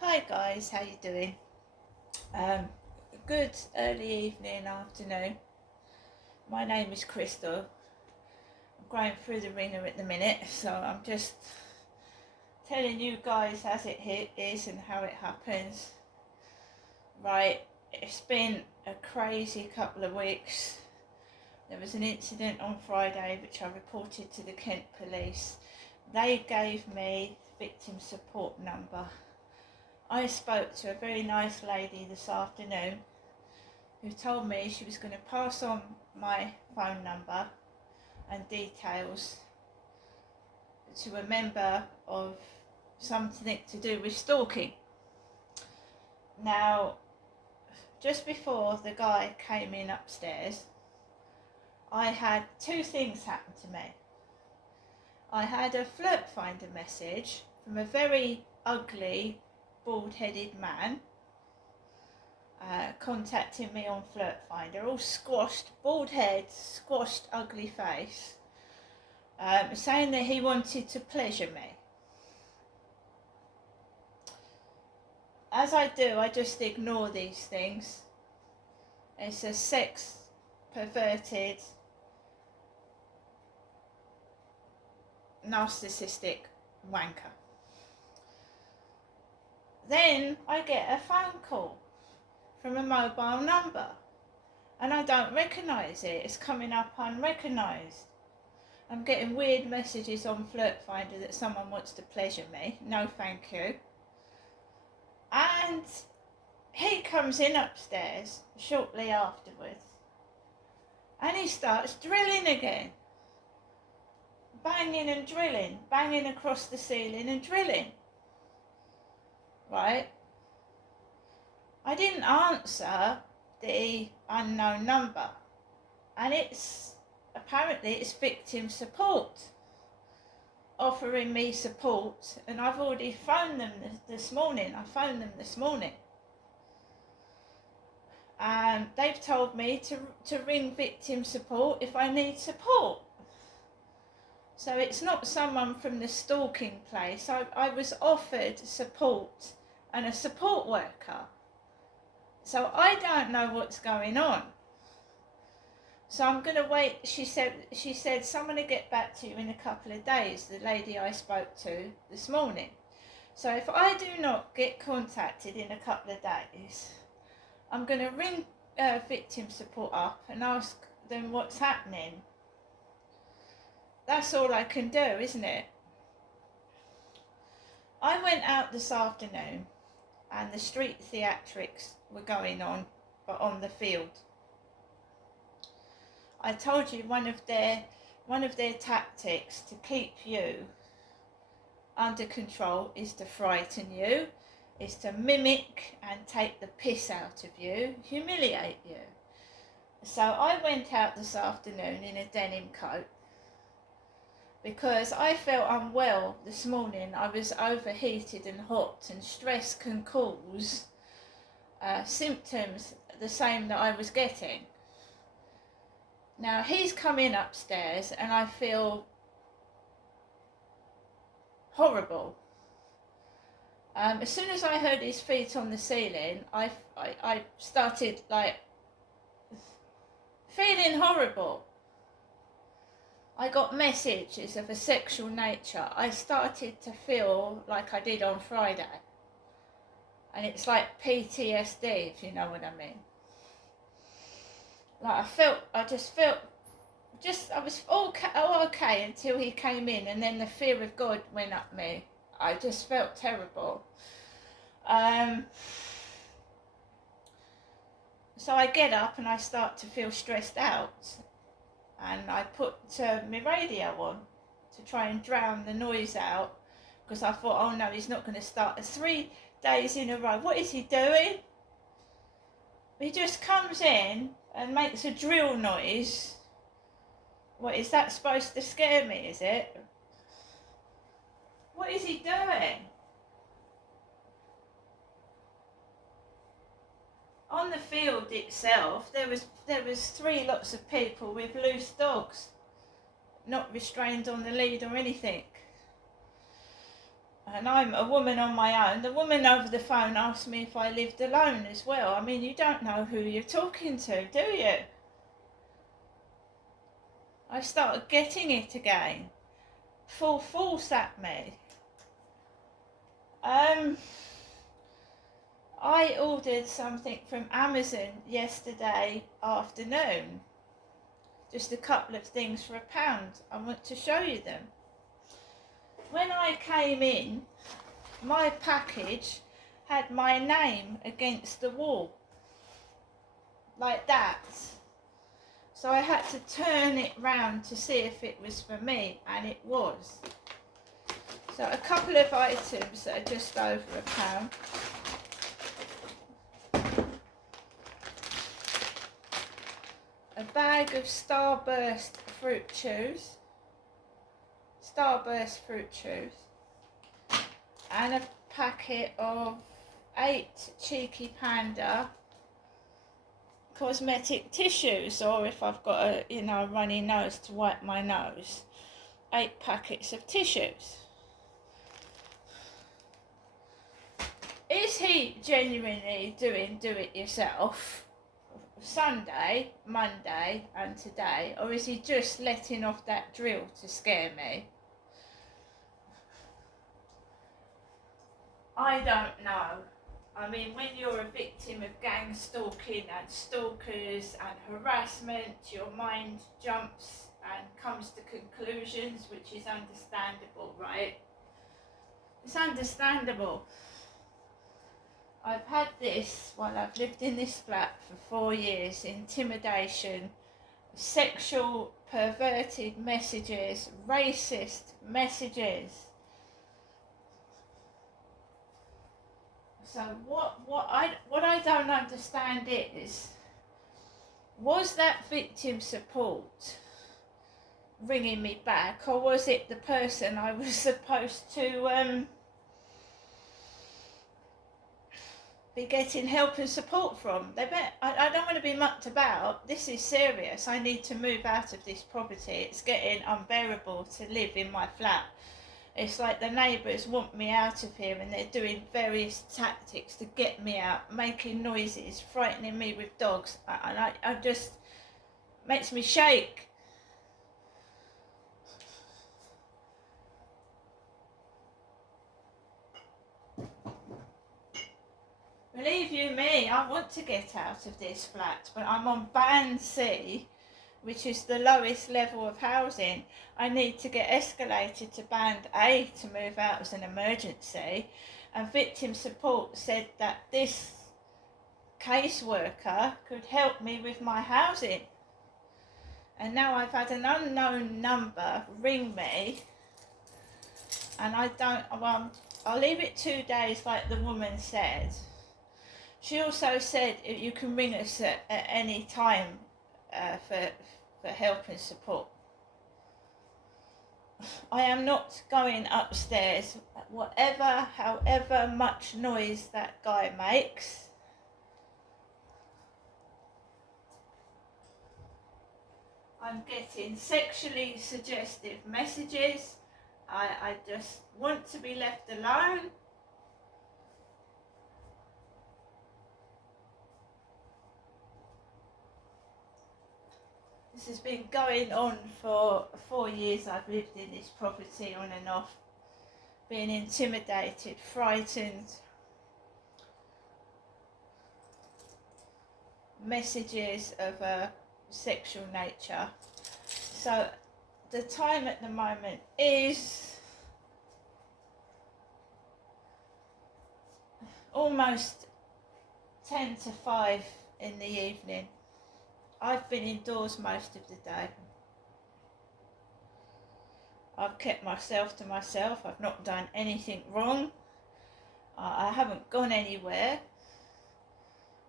Hi guys, how you doing? Um, Good early evening, afternoon. My name is Crystal. I'm going through the ringer at the minute, so I'm just telling you guys as is and how it happens. Right, it's been a crazy couple of weeks. There was an incident on Friday which I reported to the Kent police. They gave me the victim support number. I spoke to a very nice lady this afternoon who told me she was going to pass on my phone number and details to a member of something to do with stalking. Now, just before the guy came in upstairs, I had two things happen to me. I had a flirt finder message from a very ugly, bald-headed man contacting me on Flirt Finder, all squashed, bald head, squashed, ugly face, saying that he wanted to pleasure me. As I do, I just ignore these things. It's a sex perverted, narcissistic wanker. Then I get a phone call from a mobile number and I don't recognise it. It's coming up unrecognised. I'm getting weird messages on Flirt Finder that someone wants to pleasure me. No thank you. And he comes in upstairs shortly afterwards and he starts drilling again. Banging and drilling, banging across the ceiling and drilling. Right? I didn't answer the unknown number, and apparently it's victim support offering me support, and I've already phoned them this morning. And they've told me to ring victim support if I need support. So it's not someone from the stalking place. I was offered support and a support worker. So I don't know what's going on. So I'm going to wait. She said someone will get back to you in a couple of days, the lady I spoke to this morning. So if I do not get contacted in a couple of days, I'm going to ring victim support up and ask them what's happening. That's all I can do, isn't it? I went out this afternoon and the street theatrics were going on, but on the field. I told you one of their tactics to keep you under control is to frighten you, is to mimic and take the piss out of you, humiliate you. So I went out this afternoon in a denim coat because I felt unwell this morning. I was overheated and hot, and stress can cause symptoms the same that I was getting. Now he's come in upstairs and I feel horrible. As soon as I heard his feet on the ceiling, I started like feeling horrible. I got messages of a sexual nature. I started to feel like I did on Friday. And it's like PTSD, if you know what I mean. Like I was all okay until he came in, and then the fear of God went up me. I just felt terrible. So I get up and I start to feel stressed out. And I put my radio on to try and drown the noise out, because I thought, oh no, he's not going to start 3 days in a row. What is he doing? He just comes in and makes a drill noise. What, is that supposed to scare me, is it? What is he doing? On the field itself, there was 3 lots of people with loose dogs, not restrained on the lead or anything. and I'm a woman on my own. The woman over the phone asked me if I lived alone as well. I mean, you don't know who you're talking to, do you? I started getting it again. Full force at me. I ordered something from Amazon yesterday afternoon. Just a couple of things for £1. I want to show you them. When I came in, my package had my name against the wall. Like that. So I had to turn it round to see if it was for me, and it was. So a couple of items that are just over £1. A bag of Starburst fruit chews. Starburst fruit chews. And a packet of 8 Cheeky Panda cosmetic tissues, or if I've got a runny nose, to wipe my nose. 8 packets of tissues. Is he genuinely doing do it yourself Sunday, Monday and today, or is he just letting off that drill to scare me? I don't know. I mean, when you're a victim of gang stalking and stalkers and harassment, your mind jumps and comes to conclusions, which is understandable, right? It's understandable. I've had this while I've lived in this flat for 4 years. Intimidation, sexual perverted messages, racist messages. So what I don't understand is, was that victim support ringing me back, or was it the person I was supposed to be getting help and support from? I don't want to be mucked about. This is serious. I need to move out of this property. It's getting unbearable to live in my flat. It's like the neighbours want me out of here, and they're doing various tactics to get me out, making noises, frightening me with dogs, and I just makes me shake. Believe you me, I want to get out of this flat, but I'm on Band C, which is the lowest level of housing. I need to get escalated to Band A to move out as an emergency. And victim support said that this caseworker could help me with my housing. And now I've had an unknown number ring me, and I'll leave it 2 days like the woman said. She also said you can ring us at any time for help and support. I am not going upstairs, however much noise that guy makes. I'm getting sexually suggestive messages. I just want to be left alone. This has been going on for 4 years. I've lived in this property on and off, being intimidated, frightened, messages of a sexual nature. So the time at the moment is almost 10 to 5 in the evening. I've been indoors most of the day. I've kept myself to myself. I've not done anything wrong. I haven't gone anywhere,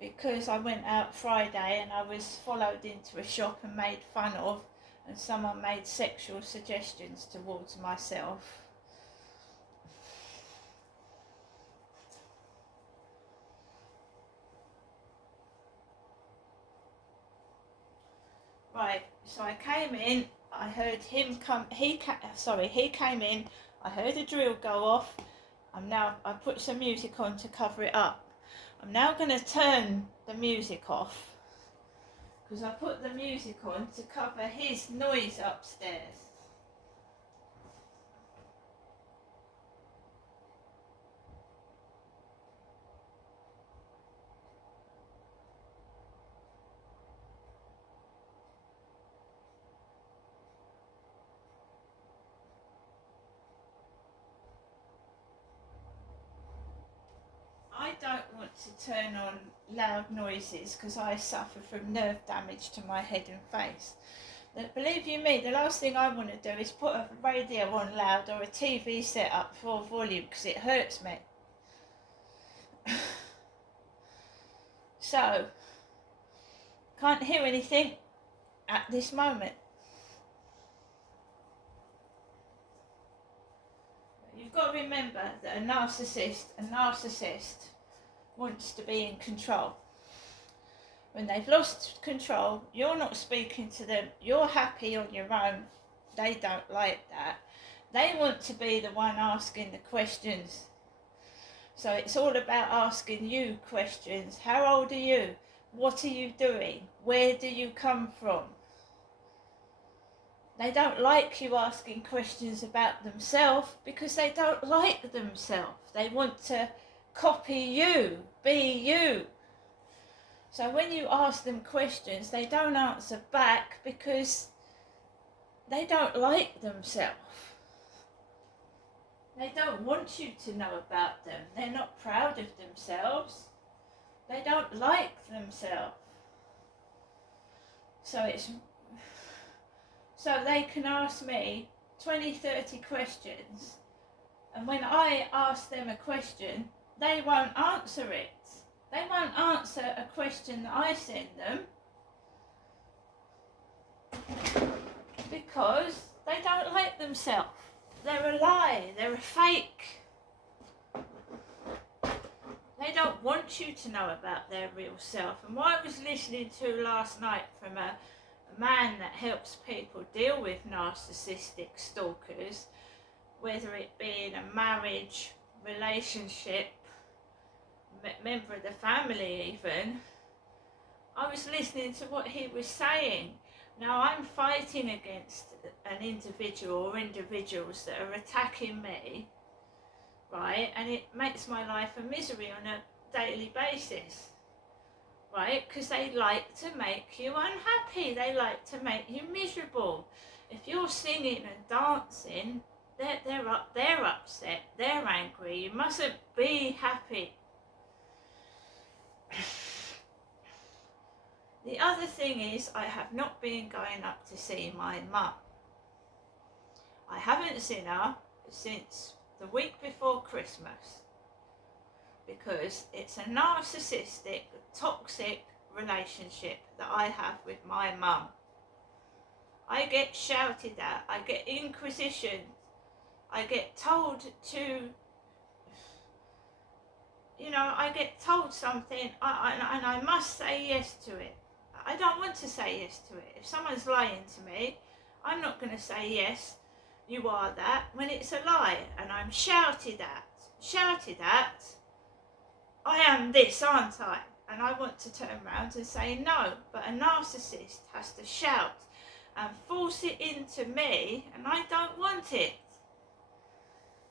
because I went out Friday and I was followed into a shop and made fun of, and someone made sexual suggestions towards myself. Right, so I came in, I heard him come, he came in, I heard a drill go off, I put some music on to cover it up. I'm now going to turn the music off because I put the music on to cover his noise upstairs. I don't want to turn on loud noises because I suffer from nerve damage to my head and face. Believe you me, the last thing I want to do is put a radio on loud or a TV set up full volume because it hurts me. So, can't hear anything at this moment. You've got to remember that a narcissist wants to be in control. When they've lost control, you're not speaking to them, you're happy on your own, they don't like that. They want to be the one asking the questions. So it's all about asking you questions. How old are you? What are you doing? Where do you come from? They don't like you asking questions about themselves because they don't like themselves. They want to copy you, be you. So when you ask them questions, they don't answer back because they don't like themselves. They don't want you to know about them. They're not proud of themselves. They don't like themselves. So they can ask me 20, 30 questions, and when I ask them a question, they won't answer it. They won't answer a question that I send them because they don't like themselves. They're a lie, they're a fake. They don't want you to know about their real self. And what I was listening to last night from a man that helps people deal with narcissistic stalkers, whether it be in a marriage, relationship, member of the family even, I was listening to what he was saying. Now I'm fighting against an individual or individuals that are attacking me, right, and it makes my life a misery on a daily basis. Right, because they like to make you unhappy, they like to make you miserable. If you're singing and dancing, they're upset, they're angry. You mustn't be happy. The other thing is, I have not been going up to see my mum. I haven't seen her since the week before Christmas, because it's a narcissistic, toxic relationship that I have with my mum. I get shouted at, I get inquisition, I get told to, I get told something and I must say yes to it. I don't want to say yes to it. If someone's lying to me, I'm not going to say yes, you are that, when it's a lie and I'm shouted at, I am this, aren't I? And I want to turn around and say no, but a narcissist has to shout and force it into me, and I don't want it.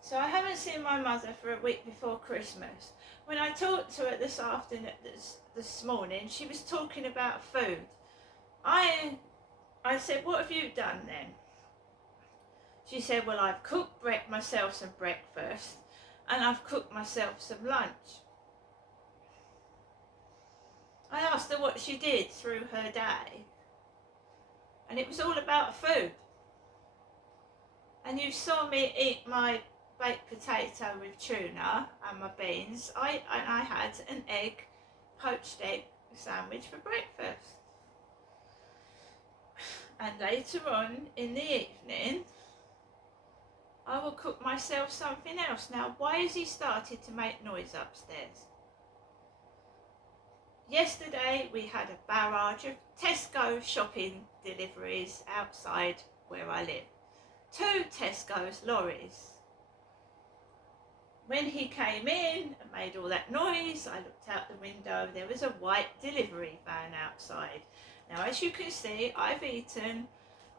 So I haven't seen my mother for a week before Christmas. When I talked to her this morning, she was talking about food. I said, what have you done then? She said, well, I've cooked myself some breakfast and I've cooked myself some lunch. I asked her what she did through her day, and it was all about food. And you saw me eat my baked potato with tuna and my beans. I had an poached egg sandwich for breakfast. And later on in the evening, I will cook myself something else. Now, why has he started to make noise upstairs? Yesterday we had a barrage of Tesco shopping deliveries outside where I live. 2 Tesco's lorries. when he came in and made all that noise, I looked out the window. There was a white delivery van outside. Now, as you can see, I've eaten.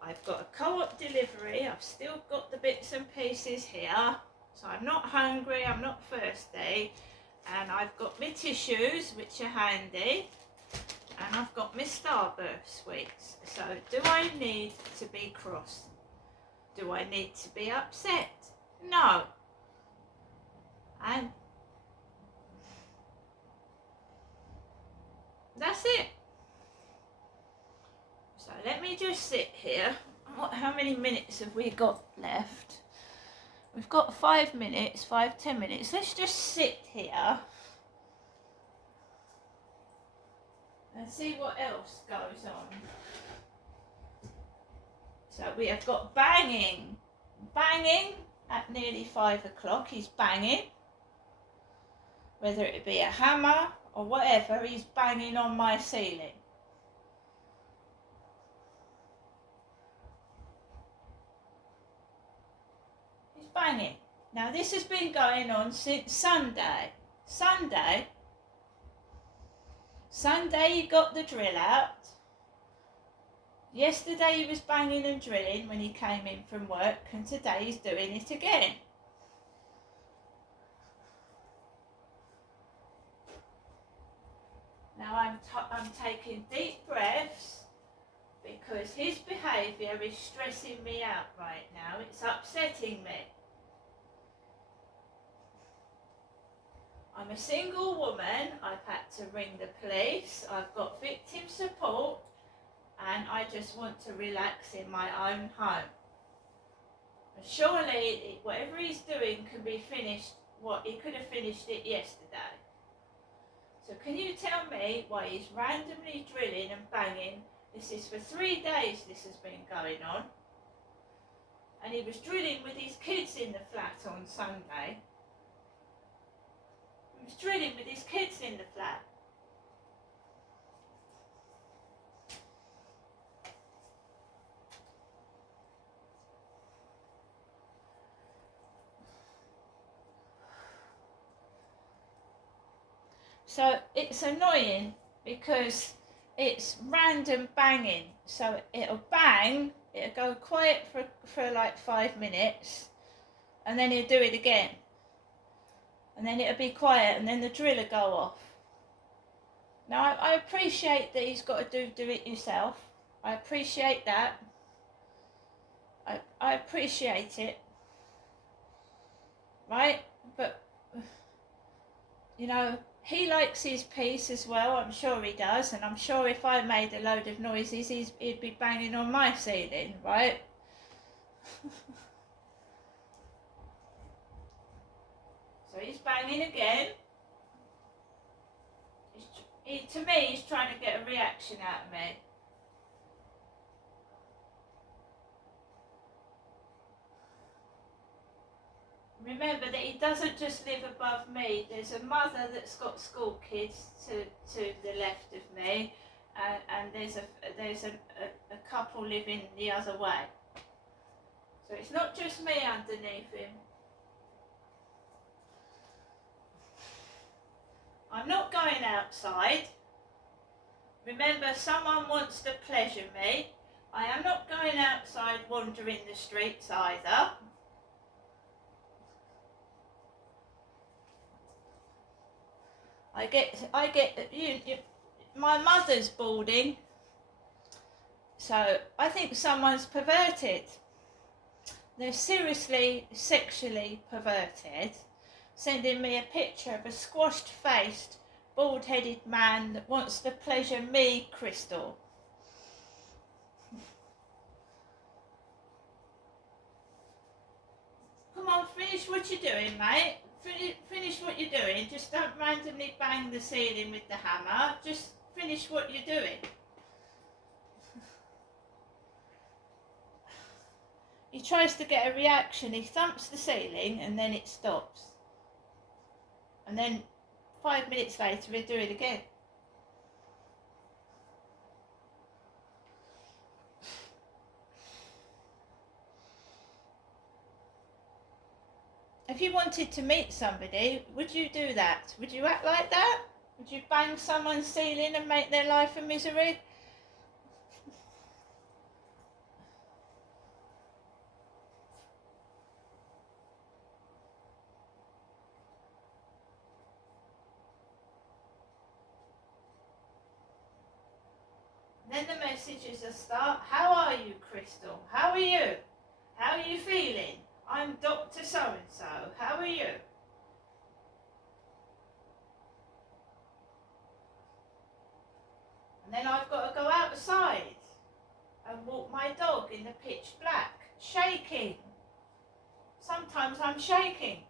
I've got a Co-op delivery. I've still got the bits and pieces here. So I'm not hungry, I'm not thirsty. And I've got my tissues, which are handy. And I've got my Starburst sweets. So do I need to be cross? Do I need to be upset? No. And that's it. So let me just sit here. How many minutes have we got left? We've got 5 minutes, 10 minutes. Let's just sit here and see what else goes on. So we have got banging at nearly 5 o'clock. He's banging. Whether it be a hammer or whatever, he's banging on my ceiling. He's banging. Now this has been going on since Sunday. Sunday he got the drill out. Yesterday he was banging and drilling when he came in from work, and today he's doing it again. Now I'm taking deep breaths because his behaviour is stressing me out right now. It's upsetting me. I'm a single woman. I've had to ring the police. I've got victim support, and I just want to relax in my own home. And surely whatever he's doing can be finished. He could have finished it yesterday. So can you tell me why he's randomly drilling and banging? This is for 3 days this has been going on. And he was drilling with his kids in the flat on Sunday. He was drilling with his kids in the flat. So it's annoying because it's random banging. So it'll bang, it'll go quiet for like 5 minutes, and then he'll do it again. And then it'll be quiet, and then the drill will go off. Now I appreciate that he's got to do it yourself. I appreciate that. I appreciate it. Right? But, you know, he likes his peace as well, I'm sure he does, and I'm sure if I made a load of noises, he'd be banging on my ceiling, right? So he's banging again. To me, he's trying to get a reaction out of me. Remember that he doesn't just live above me. There's a mother that's got school kids to the left of me, and there's a couple living the other way. So it's not just me underneath him. I'm not going outside. Remember, someone wants to pleasure me. I am not going outside wandering the streets either. My mother's boarding, so I think someone's perverted. They're seriously sexually perverted, sending me a picture of a squashed-faced, bald-headed man that wants to pleasure me, Crystal. Come on, finish what you're doing, mate. Finish what you're doing. Just don't randomly bang the ceiling with the hammer. Just finish what you're doing. He tries to get a reaction. He thumps the ceiling and then it stops. And then 5 minutes later he'll do it again. If you wanted to meet somebody, would you do that? Would you act like that? Would you bang someone's ceiling and make their life a misery? Then the messages will start. How are you, Crystal? How are you? How are you feeling? I'm Dr. So-and-so. How are you? And then I've got to go outside and walk my dog in the pitch black, shaking. Sometimes I'm shaking.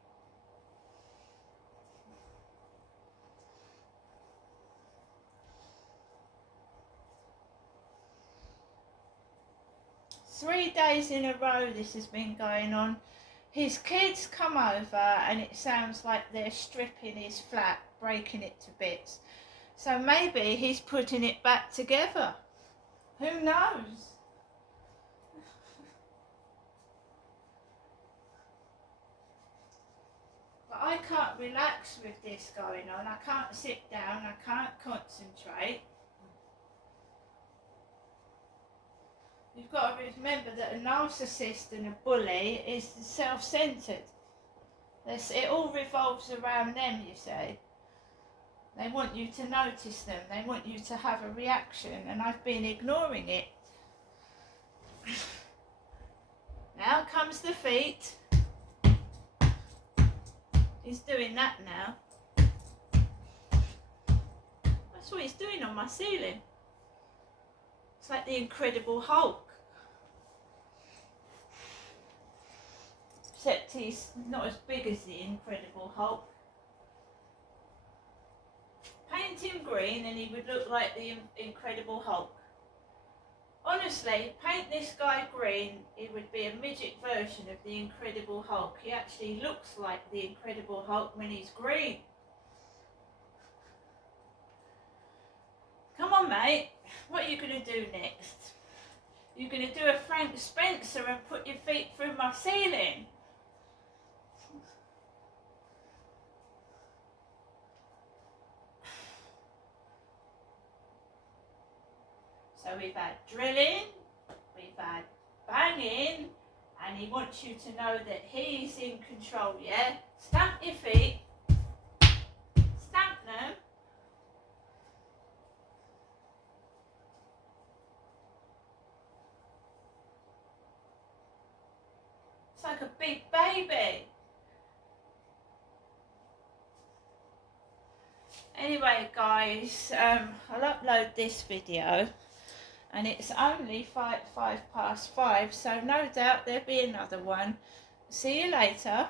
Three days in a row this has been going on. His kids come over and it sounds like they're stripping his flat, breaking it to bits. So maybe he's putting it back together. Who knows? But I can't relax with this going on. I can't sit down. I can't concentrate. You've got to remember that a narcissist and a bully is self-centered. It all revolves around them, you see. They want you to notice them. They want you to have a reaction, and I've been ignoring it. Now comes the feet. He's doing that now. That's what he's doing on my ceiling. It's like the Incredible Hulk. Except he's not as big as the Incredible Hulk. Paint him green and he would look like the Incredible Hulk. Honestly, paint this guy green, he would be a midget version of the Incredible Hulk. He actually looks like the Incredible Hulk when he's green. Come on, mate. What are you going to do next? You're going to do a Frank Spencer and put your feet through my ceiling? So we've had drilling, we've had banging, and he wants you to know that he's in control, yeah? Stamp your feet, stamp them. It's like a big baby. Anyway, guys, I'll upload this video. And it's only 5:05, so no doubt there'll be another one. See you later.